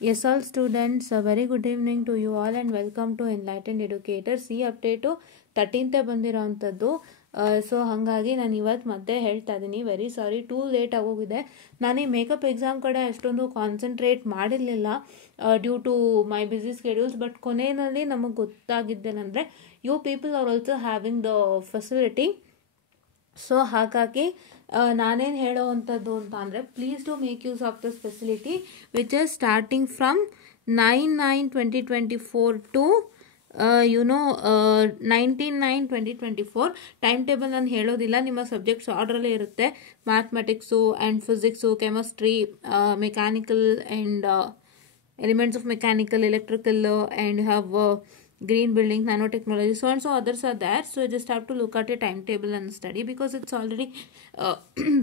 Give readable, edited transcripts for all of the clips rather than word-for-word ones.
Yes, all students, a very good evening to you all and welcome to Enlightened Educators. ಈ update 13th ಬಂದಿರೋ ಅಂಥದ್ದು. So ಹಾಗಾಗಿ ನಾನು ಇವತ್ತು ಮತ್ತೆ ಹೇಳ್ತಾ ಇದ್ದೀನಿ, ವೆರಿ ಸಾರಿ, ಟೂ ಲೇಟ್ ಆಗೋಗಿದೆ. ನಾನು ಈ ಮೇಕಪ್ ಎಕ್ಸಾಮ್ ಕಡೆ ಅಷ್ಟೊಂದು ಕಾನ್ಸಂಟ್ರೇಟ್ ಮಾಡಿರಲಿಲ್ಲ due to my busy schedules. But ಕೊನೆಯಲ್ಲಿ ನಮಗೆ ಗೊತ್ತಾಗಿದ್ದೇನೆಂದರೆ you people are also having the facility. So ಹಾಗಾಗಿ ನಾನೇನು ಹೇಳೋವಂಥದ್ದು ಅಂತ ಅಂದರೆ, please to make use of this facility which is starting from 9/9/2024 to 19/9/2024. Time table ನಾನು ಹೇಳೋದಿಲ್ಲ, ನಿಮ್ಮ ಸಬ್ಜೆಕ್ಟ್ಸ್ ಆರ್ಡ್ರಲ್ಲೇ ಇರುತ್ತೆ. Mathematics and physics, chemistry, mechanical and elements of mechanical, electrical, and you have green building, nanotechnology, so and so others are there. So you just have to look at a timetable and study because it's already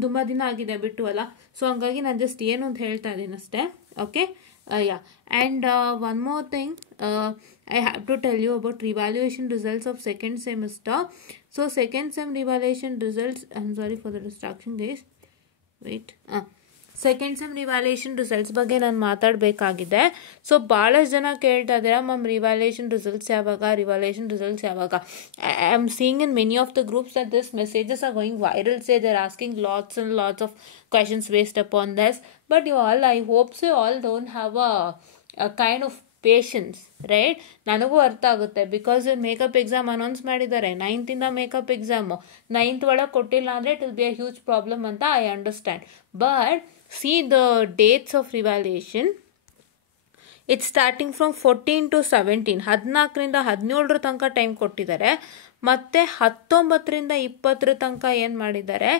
ತುಂಬ ದಿನ ಆಗಿದೆ ಬಿಟ್ಟು ಅಲ್ಲ. So ಹಂಗಾಗಿ ನಾನು just ಏನು ಅಂತ ಹೇಳ್ತಾ ಇದ್ದೀನಿ ಅಷ್ಟೇ. Okay, yeah. And one more thing, I have to tell you about revaluation results of second semester. So second sem revaluation results, I'm sorry for the distraction guys, wait. Second sem revaluation results ಬಗ್ಗೆ ನಾನು ಮಾತಾಡಬೇಕಾಗಿದೆ. So ಭಾಳಷ್ಟು ಜನ ಕೇಳ್ತಾ ಇದ್ದೀರಾ, ma'am revaluation results ಯಾವಾಗ, revaluation results ಯಾವಾಗ. I am seeing in many of the groups that this messages are going viral. Say they are asking lots and lots of questions based upon this. But you all, I hopes you all don't have a kind of patience, right? ನನಗೂ ಅರ್ಥ ಆಗುತ್ತೆ, because makeup exam announce ಮಾಡಿದ್ದಾರೆ 9th makeup exam. 9th ಒಳಗೆ ಕೊಟ್ಟಿಲ್ಲ ಅಂದರೆ it will be a huge problem ಅಂತ I understand. But see the dates of revaluation. It's starting from 14 to 17. 14ರಿಂದ 17 ತನಕ time ಕೊಟ್ಟಿದ್ದಾರೆ. ಮತ್ತು 19ರಿಂದ 20 ತನಕ ಏನು ಮಾಡಿದ್ದಾರೆ,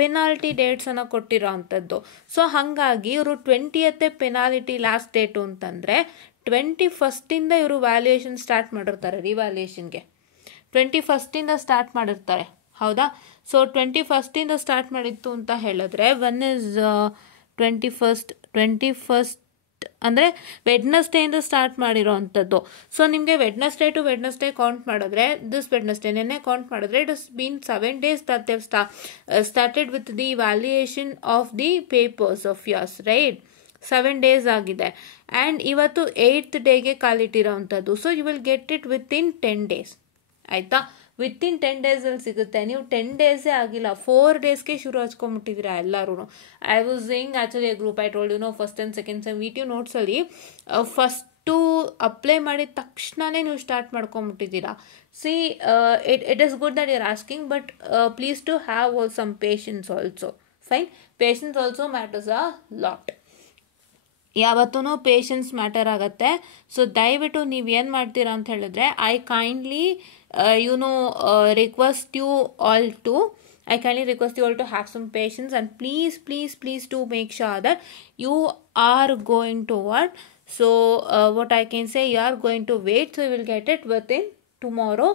ಪೆನಾಲ್ಟಿ ಡೇಟ್ಸನ್ನು ಕೊಟ್ಟಿರೋ ಅಂಥದ್ದು. ಸೊ ಹಾಗಾಗಿ ಇವರು 20th ಪೆನಾಲ್ಟಿ ಲಾಸ್ಟ್ ಡೇಟು ಅಂತಂದರೆ 21st ಇವರು ವ್ಯಾಲ್ಯೂಯೇಷನ್ ಸ್ಟಾರ್ಟ್ ಮಾಡಿರ್ತಾರೆ. ರಿವ್ಯಾಲ್ಯೂಯೇಷನ್ಗೆ 21st ಸ್ಟಾರ್ಟ್ ಮಾಡಿರ್ತಾರೆ, ಹೌದಾ? ಸೊ 21st ಸ್ಟಾರ್ಟ್ ಮಾಡಿತ್ತು ಅಂತ ಹೇಳಿದ್ರೆ, ಒನ್ ಇಸ್ 21st ಅಂದರೆ ವೆಡ್ನಸ್ಡೇಯಿಂದ ಸ್ಟಾರ್ಟ್ ಮಾಡಿರೋ ಅಂಥದ್ದು. ಸೊ ನಿಮಗೆ ವೆಡ್ನಸ್ಡೇ ಟು ವೆಡ್ನಸ್ಡೇ ಕೌಂಟ್ ಮಾಡಿದ್ರೆ, ದಿಸ್ ವೆಡ್ನಸ್ಡೇ ನೆನ್ನೆ ಕೌಂಟ್ ಮಾಡಿದ್ರೆ, it is been 7 days that they started with the valuation of the papers of yours, right? 7 days ಆಗಿದೆ. ಆ್ಯಂಡ್ ಇವತ್ತು 8th ಡೇಗೆ ಕಾಲಿಟ್ಟಿರೋ ಅಂಥದ್ದು. So you will get it within 10 days, ಆಯಿತಾ? Within 10 days ಸಿಗುತ್ತೆ. ನೀವು 10 days ಆಗಿಲ್ಲ, 4 daysಗೆ ಶುರು ಹಚ್ಕೊಂಡ್ಬಿಟ್ಟಿದ್ದೀರಾ ಎಲ್ಲರೂ. I was saying actually a group, I told you know, first and second sem VTU ನೋಟ್ಸಲ್ಲಿ ಫಸ್ಟು ಅಪ್ಲೈ ಮಾಡಿದ ತಕ್ಷಣವೇ ನೀವು ಸ್ಟಾರ್ಟ್ ಮಾಡ್ಕೊಂಬಿಟ್ಟಿದ್ದೀರಾ. See, it is good that you are asking, but please to have some patience also. Fine, patience also matters a lot. ಯಾವತ್ತೂ patience matter ಆಗುತ್ತೆ. So ದಯವಿಟ್ಟು ನೀವು ಏನು ಮಾಡ್ತೀರಾ ಅಂತ ಹೇಳಿದ್ರೆ, I kindly request you all to have some patience, and please do make sure that you are going to what I can say, you are going to wait, so you will get it within tomorrow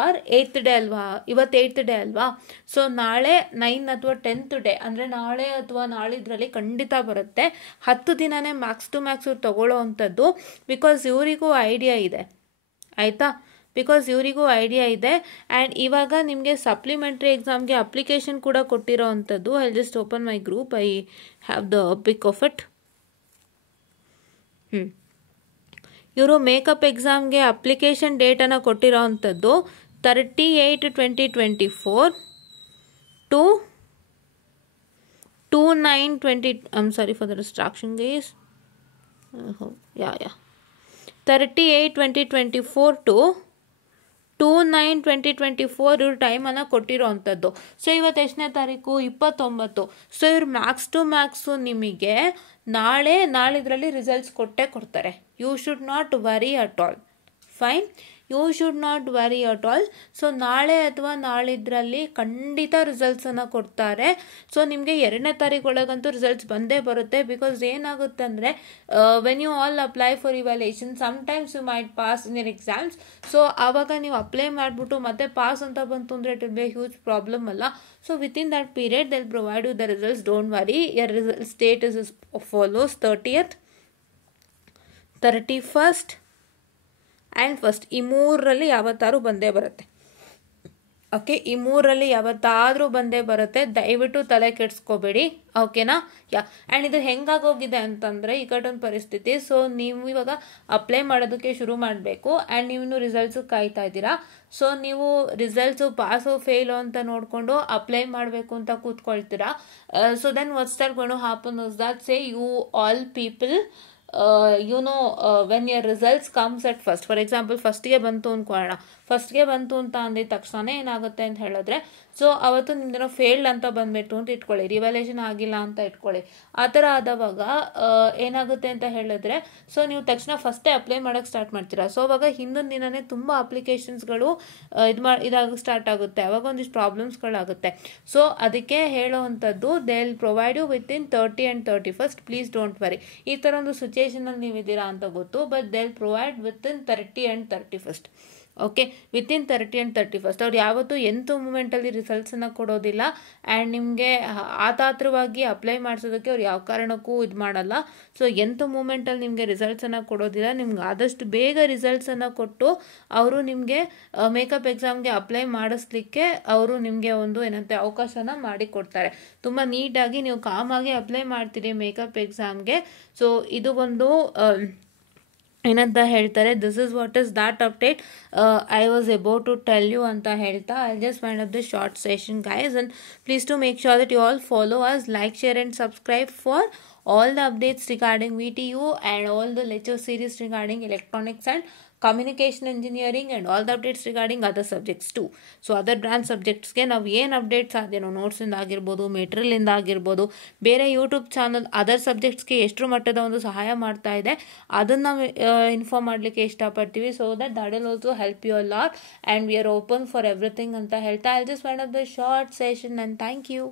or 8th day ಅಲ್ವಾ, ಇವತ್ತು 8th day ಅಲ್ವಾ. So ನಾಳೆ 9 ಅಥವಾ 10th day ಅಂದರೆ ನಾಳೆ ಅಥವಾ ನಾಳಿದ್ರಲ್ಲಿ ಖಂಡಿತ ಬರುತ್ತೆ. 10 ದಿನನೇ ಮ್ಯಾಕ್ಸ್ ಟು ಮ್ಯಾಕ್ಸ್ ಇವ್ರು ತಗೊಳ್ಳೋ ಅಂಥದ್ದು. ಬಿಕಾಸ್ ಇವರಿಗೂ ಐಡಿಯಾ ಇದೆ, ಆಯಿತಾ? ಆ್ಯಂಡ್ ಇವಾಗ ನಿಮಗೆ ಸಪ್ಲಿಮೆಂಟ್ರಿ ಎಕ್ಸಾಮ್ಗೆ ಅಪ್ಲಿಕೇಶನ್ ಕೂಡ ಕೊಟ್ಟಿರೋ ಅಂಥದ್ದು. I just open my group, I have the pic of it. ಇವರು ಮೇಕಪ್ ಎಕ್ಸಾಮ್ಗೆ ಅಪ್ಲಿಕೇಶನ್ ಡೇಟನ್ನು ಕೊಟ್ಟಿರೋ ಅಂಥದ್ದು 38/2024 to 2/9/20. I'm sorry for the distraction guys. 38/2024 to 2/9/2024 ಇವ್ರು ಟೈಮನ್ನು ಕೊಟ್ಟಿರೋ ಅಂಥದ್ದು. ಸೊ ಇವತ್ತು ಎಷ್ಟನೇ ತಾರೀಕು? 29. ಸೊ ಇವ್ರು ಮ್ಯಾಕ್ಸ್ ಟು ಮ್ಯಾಕ್ಸು ನಿಮಗೆ ನಾಳಿದ್ರಲ್ಲಿ ರಿಸಲ್ಟ್ಸ್ ಕೊಡ್ತಾರೆ. You should not worry at all. Fine, you should not worry at all. So ನಾಳೆ ಅಥವಾ ನಾಳಿದ್ರಲ್ಲಿ ಖಂಡಿತ ರಿಸಲ್ಟ್ಸನ್ನು ಕೊಡ್ತಾರೆ. ಸೊ ನಿಮಗೆ 2ನೇ ತಾರೀಕು ಒಳಗಂತೂ ರಿಸಲ್ಟ್ಸ್ ಬಂದೇ ಬರುತ್ತೆ. ಬಿಕಾಸ್ ಏನಾಗುತ್ತೆ ಅಂದರೆ, when you all apply for evaluation, sometimes you might pass in your exams. So ಆವಾಗ ನೀವು ಅಪ್ಲೈ ಮಾಡಿಬಿಟ್ಟು ಮತ್ತೆ ಪಾಸ್ ಅಂತ ಬಂತು ಅಂದರೆ it will be huge problem ಅಲ್ಲ. So within that period they will provide you the results. Don't worry. Your result date is follows: 30th, 31st and 1st. ಈ 3ರಲ್ಲಿ ಯಾವತ್ತಾರು ಬಂದೇ ಬರುತ್ತೆ. ಓಕೆ, ಈ ಮೂರಲ್ಲಿ ಯಾವತ್ತಾದರೂ ಬಂದೇ ಬರುತ್ತೆ, ದಯವಿಟ್ಟು ತಲೆ ಕೆಡಿಸ್ಕೋಬೇಡಿ. ಓಕೆನಾ? ಆ್ಯಂಡ್ ಇದು ಹೆಂಗಾಗೋಗಿದೆ ಅಂತಂದರೆ ಈ ಕಟ್ಟೊಂದು ಪರಿಸ್ಥಿತಿ. ಸೊ ನೀವು ಇವಾಗ ಅಪ್ಲೈ ಮಾಡೋದಕ್ಕೆ ಶುರು ಮಾಡಬೇಕು ಆ್ಯಂಡ್ ನೀವು ರಿಸಲ್ಟ್ಸು ಕಾಯ್ತಾ ಇದ್ದೀರಾ. ಸೊ ನೀವು ರಿಸಲ್ಟ್ಸು ಪಾಸು ಫೇಲು ಅಂತ ನೋಡಿಕೊಂಡು ಅಪ್ಲೈ ಮಾಡಬೇಕು ಅಂತ ಕೂತ್ಕೊಳ್ತೀರಾ. So then what's that going to happen is that say you all people when your results comes at first, for example ಫಸ್ಟ್ಗೆ ಬಂತು ಅಂದ್ಕೊಳ್ಳೋಣ. ಫಸ್ಟ್ಗೆ ಬಂತು ಅಂತ ಅಂದಿದ ತಕ್ಷಣ ಏನಾಗುತ್ತೆ ಅಂತ ಹೇಳಿದ್ರೆ, ಸೊ ಅವತ್ತು ನಿಮ್ದೇನೋ ಫೇಲ್ಡ್ ಅಂತ ಬಂದ್ಬಿಟ್ಟು ಅಂತ ಇಟ್ಕೊಳ್ಳಿ, ರಿವ್ಯಾಲ್ಯೂಯೇಷನ್ ಆಗಿಲ್ಲ ಅಂತ ಇಟ್ಕೊಳ್ಳಿ. ಆ ಥರ ಆದವಾಗ ಏನಾಗುತ್ತೆ ಅಂತ ಹೇಳಿದ್ರೆ, ಸೊ ನೀವು ತಕ್ಷಣ ಫಸ್ಟೇ ಅಪ್ಲೈ ಮಾಡೋಕ್ಕೆ ಸ್ಟಾರ್ಟ್ ಮಾಡ್ತೀರಾ. ಸೊ ಅವಾಗ ಹಿಂದಿನ ದಿನವೇ ತುಂಬ ಅಪ್ಲಿಕೇಶನ್ಸ್ಗಳು ಇದಾಗ ಸ್ಟಾರ್ಟ್ ಆಗುತ್ತೆ, ಅವಾಗ ಒಂದಿಷ್ಟು ಪ್ರಾಬ್ಲಮ್ಸ್ಗಳಾಗುತ್ತೆ. ಸೊ ಅದಕ್ಕೆ ಹೇಳೋವಂಥದ್ದು, they will provide you within 30 and 31st, please don't worry. ಈ ಥರ ಒಂದು ಸಿಚುಯೇಷನಲ್ಲಿ ನೀವಿದ್ದೀರಾ ಅಂತ ಗೊತ್ತು, but they will provide within 30 and 31st. Okay, within 30 and 31st ಅವ್ರು ಯಾವತ್ತೂ ಎಂಥ ಮೂಮೆಂಟಲ್ಲಿ ರಿಸಲ್ಟ್ಸನ್ನು ಕೊಡೋದಿಲ್ಲ. ಆ್ಯಂಡ್ ನಿಮಗೆ ಆತಾತ್ರವಾಗಿ ಅಪ್ಲೈ ಮಾಡಿಸೋದಕ್ಕೆ ಅವ್ರು ಯಾವ ಕಾರಣಕ್ಕೂ ಇದು ಮಾಡಲ್ಲ. ಸೊ ಎಂಥ ಮೂಮೆಂಟಲ್ಲಿ ನಿಮಗೆ ರಿಸಲ್ಟ್ಸನ್ನು ಕೊಡೋದಿಲ್ಲ. ನಿಮ್ಗೆ ಆದಷ್ಟು ಬೇಗ ರಿಸಲ್ಟ್ಸನ್ನು ಕೊಟ್ಟು ಅವರು ನಿಮಗೆ ಮೇಕಪ್ ಎಕ್ಸಾಮ್ಗೆ ಅಪ್ಲೈ ಮಾಡಿಸ್ಲಿಕ್ಕೆ ಅವರು ನಿಮಗೆ ಒಂದು ಏನಂತೆ ಅವಕಾಶನ ಮಾಡಿಕೊಡ್ತಾರೆ. ತುಂಬ ನೀಟಾಗಿ ನೀವು ಕಾಮಾಗಿ ಅಪ್ಲೈ ಮಾಡ್ತೀರಿ ಮೇಕಪ್ ಎಕ್ಸಾಮ್ಗೆ. ಸೊ ಇದು ಒಂದು ಏನಂತ ಹೇಳ್ತಾರೆ, this is what is that update I was about to tell you ಅಂತ ಹೇಳ್ತಾ, I just wind up this short session guys, and please to make sure that you all follow us, like, share and subscribe for all the updates regarding VTU and all the lecture series regarding electronics and communication engineering and all the updates regarding other subjects too. So other branch ಸಬ್ಜೆಕ್ಟ್ಸ್ಗೆ ನಾವು ಏನು updates ಆದೇನೋ ನೋಟ್ಸಿಂದ ಆಗಿರ್ಬೋದು, ಮೆಟೀರಿಯಲಿಂದ ಆಗಿರ್ಬೋದು, ಬೇರೆ YouTube channel other ಸಬ್ಜೆಕ್ಟ್ಸ್ಗೆ ಎಷ್ಟು ಮಟ್ಟದ ಒಂದು ಸಹಾಯ ಮಾಡ್ತಾ ಇದೆ ಅದನ್ನು ಇನ್ಫಾರ್ಮ್ ಮಾಡಲಿಕ್ಕೆ ಇಷ್ಟಪಡ್ತೀವಿ. So that will also help you a lot and we are open for everything ಅಂತ ಹೇಳ್ತಾ, I just wind up the short session and thank you.